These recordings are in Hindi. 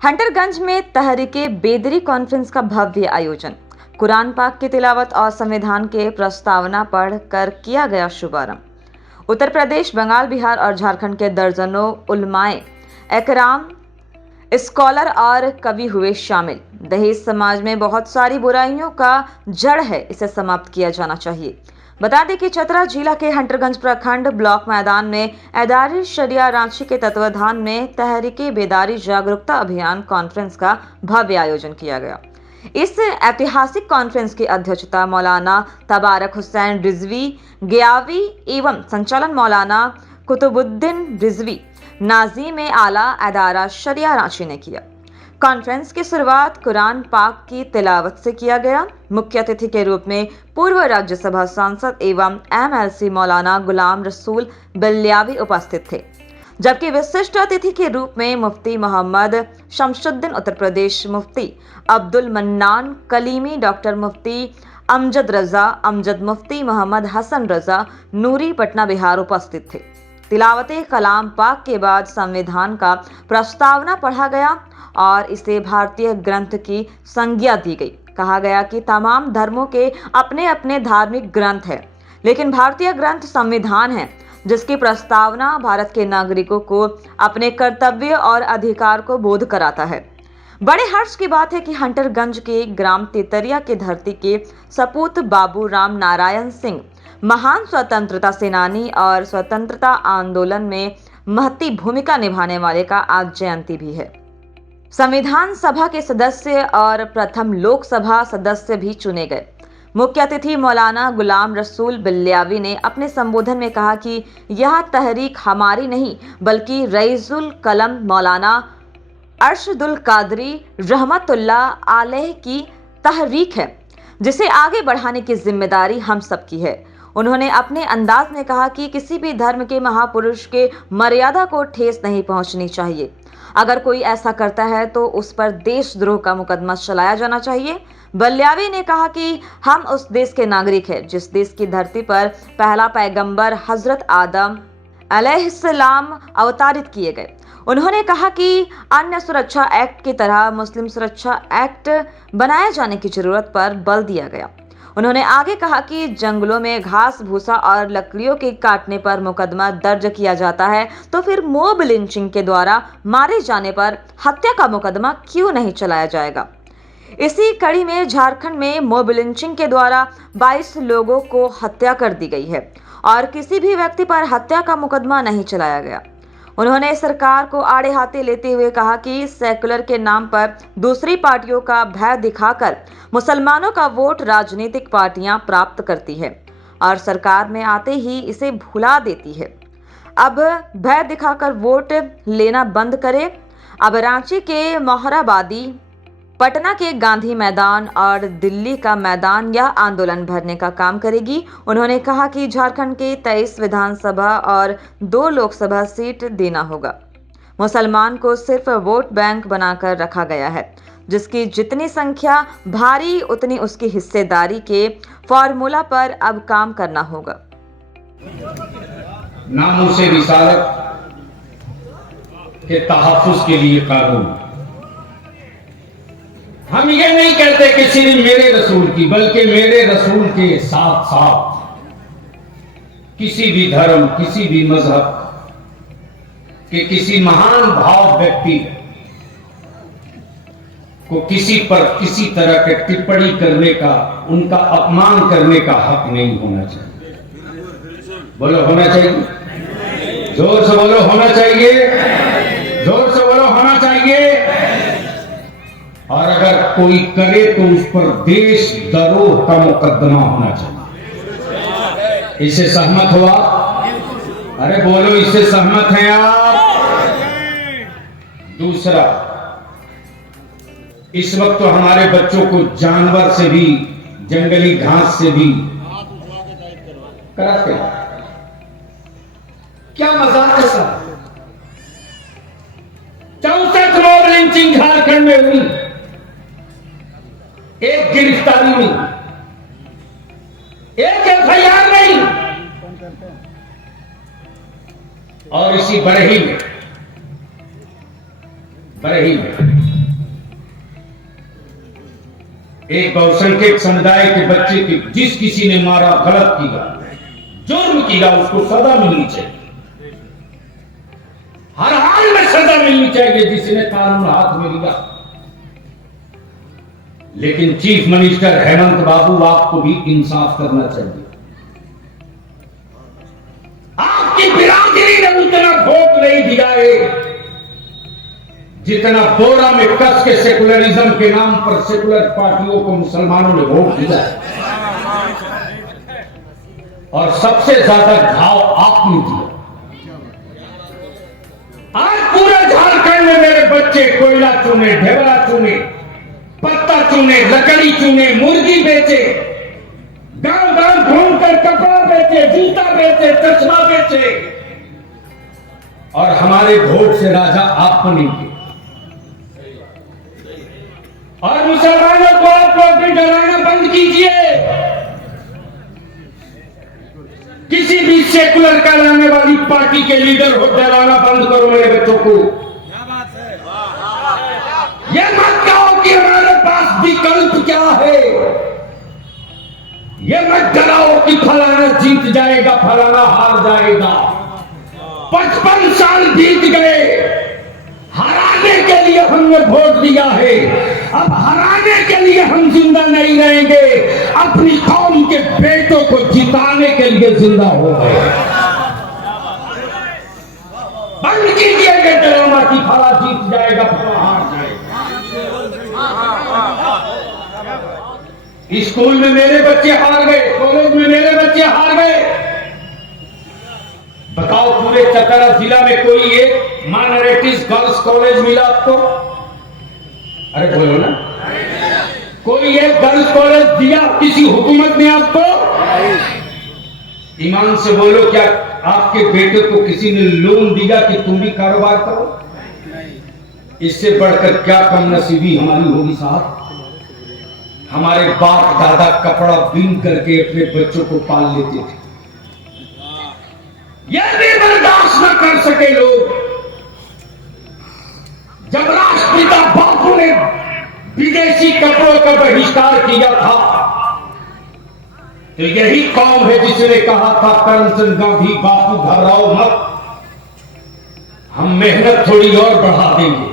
हंटरगंज में तहरीके बेदरी कॉन्फ्रेंस का भव्य आयोजन। कुरान पाक की तिलावत और संविधान के प्रस्तावना पढ़ कर किया गया शुभारंभ। उत्तर प्रदेश, बंगाल, बिहार और झारखंड के दर्जनों उलमाए एकराम, स्कॉलर और कवि हुए शामिल। दहेज समाज में बहुत सारी बुराइयों का जड़ है, इसे समाप्त किया जाना चाहिए। बता दें कि चतरा जिला के हंटरगंज प्रखंड ब्लॉक मैदान में एदारी शरिया रांची के तत्वाधान में तहरीके बेदारी जागरूकता अभियान कॉन्फ्रेंस का भव्य आयोजन किया गया। इस ऐतिहासिक कॉन्फ्रेंस की अध्यक्षता मौलाना तबारक हुसैन रिजवी गयावी एवं संचालन मौलाना कुतुबुद्दीन रिजवी नाज़ीम आला एदारा शरिया रांची ने किया। कॉन्फ्रेंस की शुरुआत कुरान पाक की तिलावत से किया गया। मुख्य अतिथि के रूप में पूर्व राज्यसभा सांसद एवं MLC मौलाना गुलाम रसूल बिल्ल्यावी उपस्थित थे, जबकि विशिष्ट अतिथि के रूप में मुफ्ती मोहम्मद शमशुद्दीन उत्तर प्रदेश, मुफ्ती अब्दुल मन्नान कलीमी, डॉक्टर मुफ्ती अमजद रजा अमजद, मुफ्ती मोहम्मद हसन रजा नूरी पटना बिहार उपस्थित थे। तिलावते कलाम पाक के बाद संविधान का प्रस्तावना पढ़ा गया और इसे भारतीय ग्रंथ की संज्ञा दी गई। कहा गया कि तमाम धर्मों के अपने अपने धार्मिक ग्रंथ हैं, लेकिन भारतीय ग्रंथ संविधान है, जिसकी प्रस्तावना भारत के नागरिकों को अपने कर्तव्य और अधिकार को बोध कराता है। बड़े हर्ष की बात है कि हंटरगंज के ग्राम तितरिया की धरती के सपूत बाबू राम नारायण सिंह, महान स्वतंत्रता सेनानी और स्वतंत्रता आंदोलन में महती भूमिका निभाने वाले का आज जयंती भी है। संविधान सभा के सदस्य और प्रथम लोकसभा सदस्य भी चुने गए। मुख्य अतिथि मौलाना गुलाम रसूल बिल्ल्यावी ने अपने संबोधन में कहा कि यह तहरीक हमारी नहीं बल्कि रईसुल कलम मौलाना अरशदुल कादरी रहमतुल्लाह अलैह की तहरीक है, जिसे आगे बढ़ाने की जिम्मेदारी हम सबकी है। उन्होंने अपने अंदाज में कहा कि किसी भी धर्म के महापुरुष के मर्यादा को ठेस नहीं पहुंचनी चाहिए। अगर कोई ऐसा करता है तो उस पर देशद्रोह का मुकदमा चलाया जाना चाहिए। बिल्ल्यावी ने कहा कि हम उस देश के नागरिक हैं जिस देश की धरती पर पहला पैगंबर हजरत आदम अलैहिस्सलाम अवतारित किए गए। उन्होंने कहा कि अन्य सुरक्षा एक्ट की तरह मुस्लिम सुरक्षा एक्ट बनाए जाने की जरूरत पर बल दिया गया। उन्होंने आगे कहा कि जंगलों में घास भूसा और लकड़ियों के काटने पर मुकदमा दर्ज किया जाता है, तो फिर मोब लिंचिंग के द्वारा मारे जाने पर हत्या का मुकदमा क्यों नहीं चलाया जाएगा। इसी कड़ी में झारखंड में मोब लिंचिंग के द्वारा 22 लोगों को हत्या कर दी गई है और किसी भी व्यक्ति पर हत्या का मुकदमा नहीं चलाया गया। उन्होंने सरकार को आड़े हाथे लेते हुए कहा कि सेकुलर के नाम पर दूसरी पार्टियों का भय दिखाकर मुसलमानों का वोट राजनीतिक पार्टियां प्राप्त करती है और सरकार में आते ही इसे भुला देती है। अब भय दिखाकर वोट लेना बंद करे। अब रांची के मोहराबादी, पटना के गांधी मैदान और दिल्ली का मैदान यह आंदोलन भरने का काम करेगी। उन्होंने कहा कि झारखंड के 23 विधानसभा और 2 लोकसभा सीट देना होगा। मुसलमान को सिर्फ वोट बैंक बनाकर रखा गया है, जिसकी जितनी संख्या भारी उतनी उसकी हिस्सेदारी के फॉर्मूला पर अब काम करना होगा। नामूसे रिसालत के तहफ्फुज़ के लिए कानून। हम ये नहीं कहते कि सिर्फ मेरे रसूल की, बल्कि मेरे रसूल के साथ साथ किसी भी धर्म, किसी भी मजहब के किसी महान भाव व्यक्ति को किसी पर किसी तरह के टिप्पणी करने का, उनका अपमान करने का हक नहीं होना चाहिए। बोलो होना चाहिए, जोर से बोलो होना चाहिए, जोर से बोलो होना चाहिए। और अगर कोई करे तो उस पर देशद्रोह का मुकदमा होना चाहिए। इससे सहमत हुआ? अरे बोलो, इससे सहमत हैं आप? दूसरा, इस वक्त तो हमारे बच्चों को जानवर से भी, जंगली घास से भी कराते हैं। क्या मजाक है सर? 64 मोब लिंचिंग झारखंड में हुई, एक गिरफ्तारी नहीं, एक FIR नहीं। और इसी बरही में एक बहुसंख्यक समुदाय के बच्चे की जिस किसी ने मारा, गलत किया, जुर्म किया, उसको सजा मिलनी चाहिए, हर हाल में सजा मिलनी चाहिए जिसने कानून हाथ में लिया। लेकिन चीफ मिनिस्टर हेमंत बाबू, आपको भी इंसाफ करना चाहिए। आपकी बिरादरी ने उतना वोट नहीं दिया है जितना बोरा में कस के सेकुलरिज्म के नाम पर सेकुलर पार्टियों को मुसलमानों ने वोट दिया, और सबसे ज्यादा घाव आपने दिया। आज पूरे झारखंड में मेरे बच्चे कोयला चुने, ढेबरा चुने, पत्ता चुने, लकड़ी चुने, मुर्गी बेचे, गांव गांव घूमकर कपड़ा बेचे, जूता बेचे, चश्मा बेचे, और हमारे वोट से राजा आप बनेंगे। और मुसलमानों को आप लोग डराना बंद कीजिए। किसी भी सेकुलर कहलाने वाली पार्टी के लीडर को डराना बंद करो मेरे बच्चों को। यह मत कहो कि हमारे पास विकल्प क्या है, यह मत डराओ कि फलाना जीत जाएगा, फलाना हार जाएगा। 55 साल बीत गए, हराने के लिए हमने वोट दिया है, अब हराने के लिए हम जिंदा नहीं रहेंगे, अपनी कौम के बेटों को जिताने के लिए जिंदा हो गए। बंद कीजिए ये ड्रामा कि फला जीत जाएगा, फला हार जाएगा। स्कूल में मेरे बच्चे हार गए, कॉलेज में मेरे बच्चे हार गए। बताओ पूरे चतरा जिला में कोई एक माइनॉरिटीज गर्ल्स कॉलेज मिला आपको? अरे बोलो ना, कोई एक गर्ल्स कॉलेज दिया किसी हुकूमत ने आपको? ईमान से बोलो, क्या आपके बेटे को किसी ने लोन दिया कि तुम भी कारोबार करो? इससे बढ़कर क्या कम नसीबी हमारी होगी साहब। हमारे बाप दादा कपड़ा बीन करके अपने बच्चों को पाल लेते थे, यह भी बर्दाश्त न कर सके लोग। जब राष्ट्रपिता बापू ने विदेशी कपड़ों का बहिष्कार किया था, तो यही कौम है जिसने कहा था करमचंद गांधी, बापू घबराओ मत, हम मेहनत थोड़ी और बढ़ा देंगे,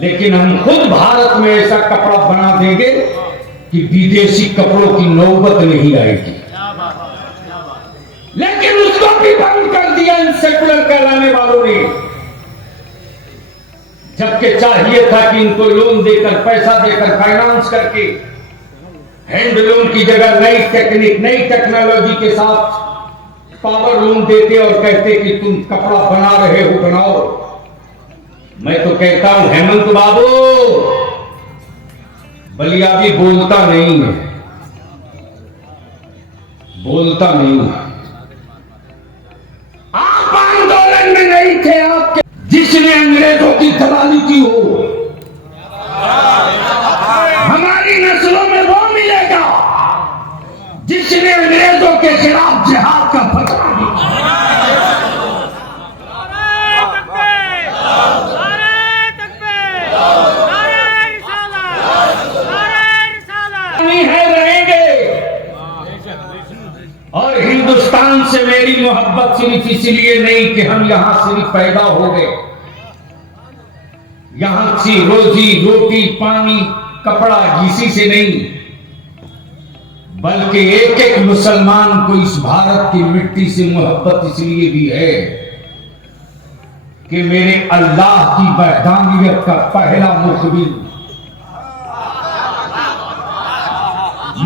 लेकिन हम खुद भारत में ऐसा कपड़ा बना देंगे कि विदेशी कपड़ों की नौबत नहीं आएगी। लेकिन उसको भी बंद कर दिया इन सेकुलर कहलाने वालों ने, जबकि चाहिए था कि इनको लोन देकर, पैसा देकर, फाइनेंस करके हैंडलूम की जगह नई टेक्निक, नई टेक्नोलॉजी के साथ पावर लूम देते और कहते कि तुम कपड़ा बना रहे हो, बनाओ। मैं तो कहता हूं हेमंत बाबू, बलियाबी बोलता नहीं है, बोलता नहीं है। आप आंदोलन में नहीं थे, आपके जिसने अंग्रेजों की दलाली की हो, हमारी नस्लों में वो मिलेगा जिसने अंग्रेजों के खिलाफ जिहाद का फतवा दिया। और हिंदुस्तान से मेरी मोहब्बत सिर्फ इसलिए नहीं कि हम यहां सिर्फ पैदा हो गए, यहां से रोजी रोटी पानी कपड़ा इसी से नहीं, बल्कि एक एक मुसलमान को इस भारत की मिट्टी से मोहब्बत इसलिए भी है कि मेरे अल्लाह की वहदानियत का पहला मुखबिर,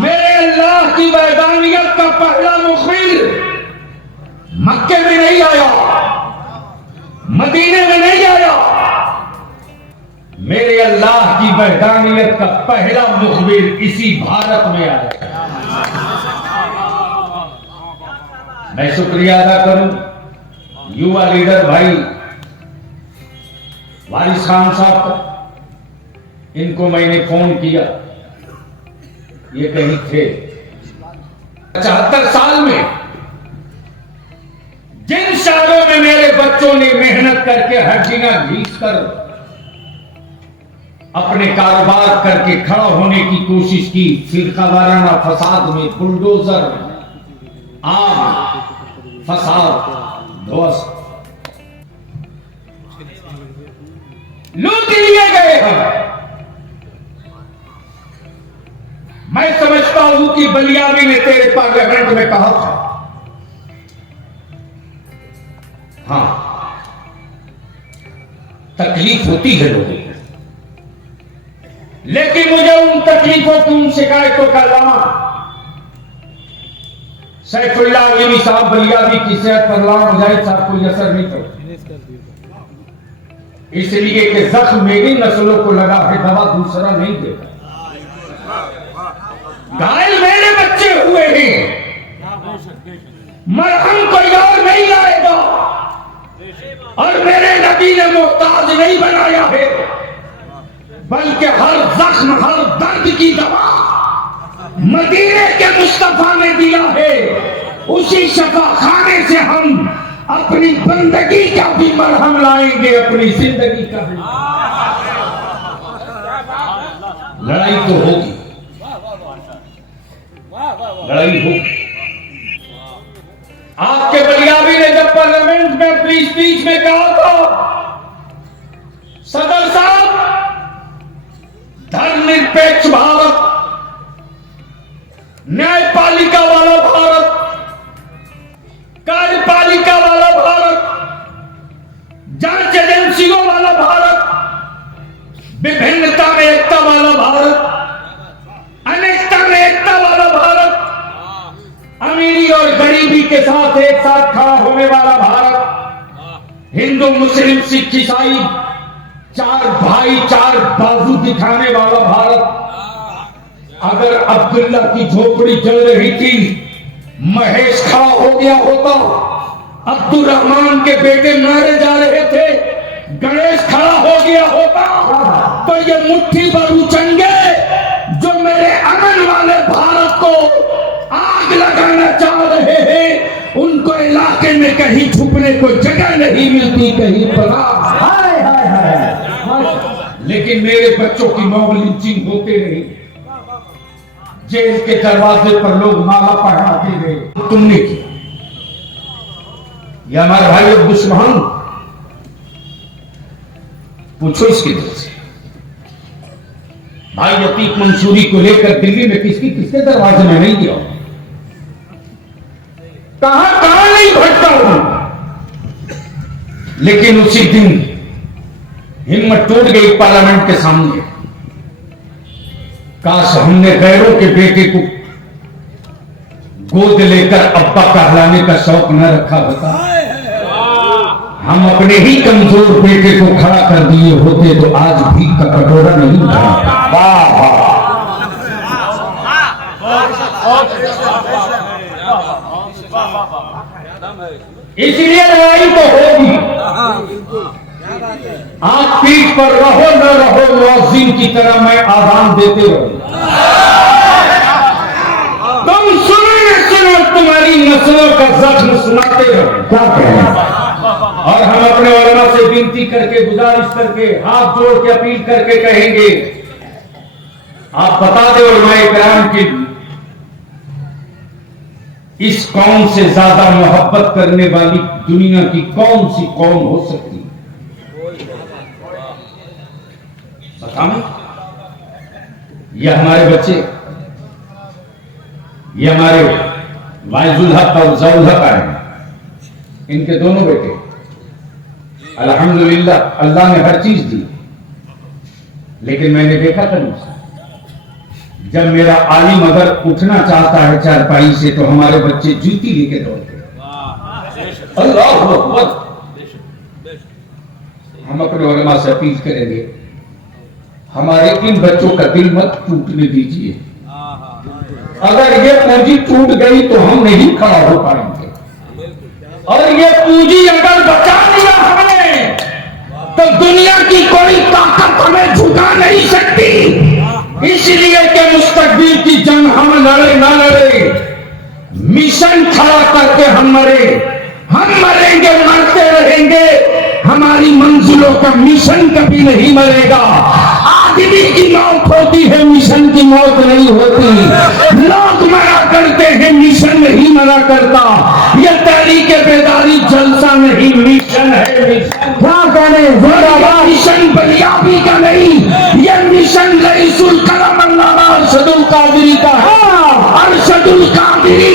मेरे अल्लाह की वहदानियत का पहला मुखबिर मक्के में नहीं आया, मदीने में नहीं आया, मेरे अल्लाह की वहदानियत का पहला मुखबिर इसी भारत में आया। मैं शुक्रिया अदा करूं युवा लीडर भाई वारिस खान साहब का, इनको मैंने फोन किया, ये कहीं थे 75 साल में, जिन सालों में मेरे बच्चों ने मेहनत करके हड्डियां घींच कर अपने कारोबार करके खड़ा होने की कोशिश की, फिरका वाराना फसाद में बुलडोजर, आग, फसाद, ध्वस्त, लूट लिए गए हैं। मैं समझता हूं कि बलियावी ने तेरे पार्लियामेंट में कहा था, हां तकलीफ होती है लोगों को, लेकिन मुझे उन तकलीफों की, उन शिकायतों का लामा सैफुल्लाह अलीमी साहब बलियावी की सेहत पर लामा मुजाहिद साहब कोई असर नहीं पड़ा, इसलिए कि जख्म मेरी नस्लों को लगा है, दवा दूसरा नहीं देता। घायल मेरे बच्चे हुए हैं, मरहम कोई और नहीं लाएगा, और मेरे नबी ने मोहताज नहीं बनाया है, बल्कि हर जख्म, हर दर्द की दवा मदीने के मुस्तफा ने दिया है। उसी शफा खाने से हम अपनी बंदगी का भी मरहम लाएंगे, अपनी जिंदगी का भी। लड़ाई तो होगी, लड़ाई होगी। आपके बलियावी ने जब पार्लियामेंट में अपनी स्पीच में कहा था, सदर साहब धर्मनिरपेक्ष भारत, न्यायपालिका वाला भारत, कार्यपालिका वाला भारत, जांच एजेंसियों वाला भारत, विभिन्नता में एकता वाला भारत, अनेकता में एकता वाला भारत, अमीरी और गरीबी के साथ एक साथ खड़ा होने वाला भारत, हिंदू मुस्लिम सिख ईसाई चार भाई चार बाजू दिखाने वाला भारत। अगर अब्दुल्ला की झोपड़ी जल रही थी, महेश खड़ा हो गया होता, अब्दुल रहमान के बेटे मारे जा रहे थे, गणेश खड़ा हो गया होता, तो ये मुट्ठी भर उचंगे जो मेरे अमन वाले भारत को आग लगाना चाह रहे हैं, उनको इलाके में कहीं छुपने को जगह नहीं मिलती, कहीं पला। हाय हाय हाय। लेकिन मेरे बच्चों की मॉब लिंचिंग होते रही, जेल के दरवाजे पर लोग माला पढ़ाते गए, तुमने किया। ये हमारे भाई अब दुश्मन, पूछो इसके दिल से। भाई अतीक मंसूरी को लेकर दिल्ली में किसके दरवाजे में नहीं गया, कहां नहीं भटका हूं, लेकिन उसी दिन हिम्मत टूट गई पार्लियामेंट के सामने। काश हमने गैरों के बेटे को गोद लेकर अब्बा कहलाने का शौक न रखा होता, हम अपने ही कमजोर बेटे को खड़ा कर दिए होते तो आज भी का कटोरा नहीं था। वाह वाह। इसलिए लड़ाई तो होगी, आप पीठ पर रहो न रहो, मुअज्जिन की तरह मैं आज़ान देते रहो। तुम सुनो न सुनो, तुम्हारी नस्लों का जख्म सुनाते रहो। क्या कहें? और हम अपने उलमा से विनती करके, गुजारिश करके, हाथ जोड़ के अपील करके कहेंगे, आप बता दो उलमाए किराम की इस कौम से ज्यादा मोहब्बत करने वाली दुनिया की कौन सी कौम हो सकती है? बताओ। ये हमारे बच्चे, ये हमारे वाइजुल हक और जौल हक आए, इनके दोनों बेटे अल्हम्दुलिल्लाह, अल्लाह ने हर चीज दी, लेकिन मैंने देखा था जब मेरा आलिम अगर उठना चाहता है चारपाई से तो हमारे बच्चे जूती लेके दौड़ते हैं। अल्लाह अकबर। हम अपने उलमा से अपील करेंगे, हमारे इन बच्चों का दिल मत टूटने दीजिए। अगर ये पूंजी टूट गई तो हम नहीं खड़ा हो पाएंगे, और ये पूंजी अगर बचा लिया हमने तो दुनिया की कोई ताकत हमें झुका नहीं सकती। इसलिए कि मुस्तकबिल की जंग हम लड़े ना लड़े, मिशन खड़ा करके हम मरे, हम मरेंगे, मरते रहेंगे, हमारी मंजिलों का मिशन कभी नहीं मरेगा। आदमी की मौत होती है, मिशन की मौत नहीं होती। लोग मरा करते हैं, मिशन नहीं मरा करता। ये तहरीक बेदारी जलसा नहीं, मिशन है। मिशन क्या कहने, मिशन बलियाबी का नहीं, ये मिशन रईसुल कलम अल्लामा अरशदुल कादरी का है। अरशदुल कादरी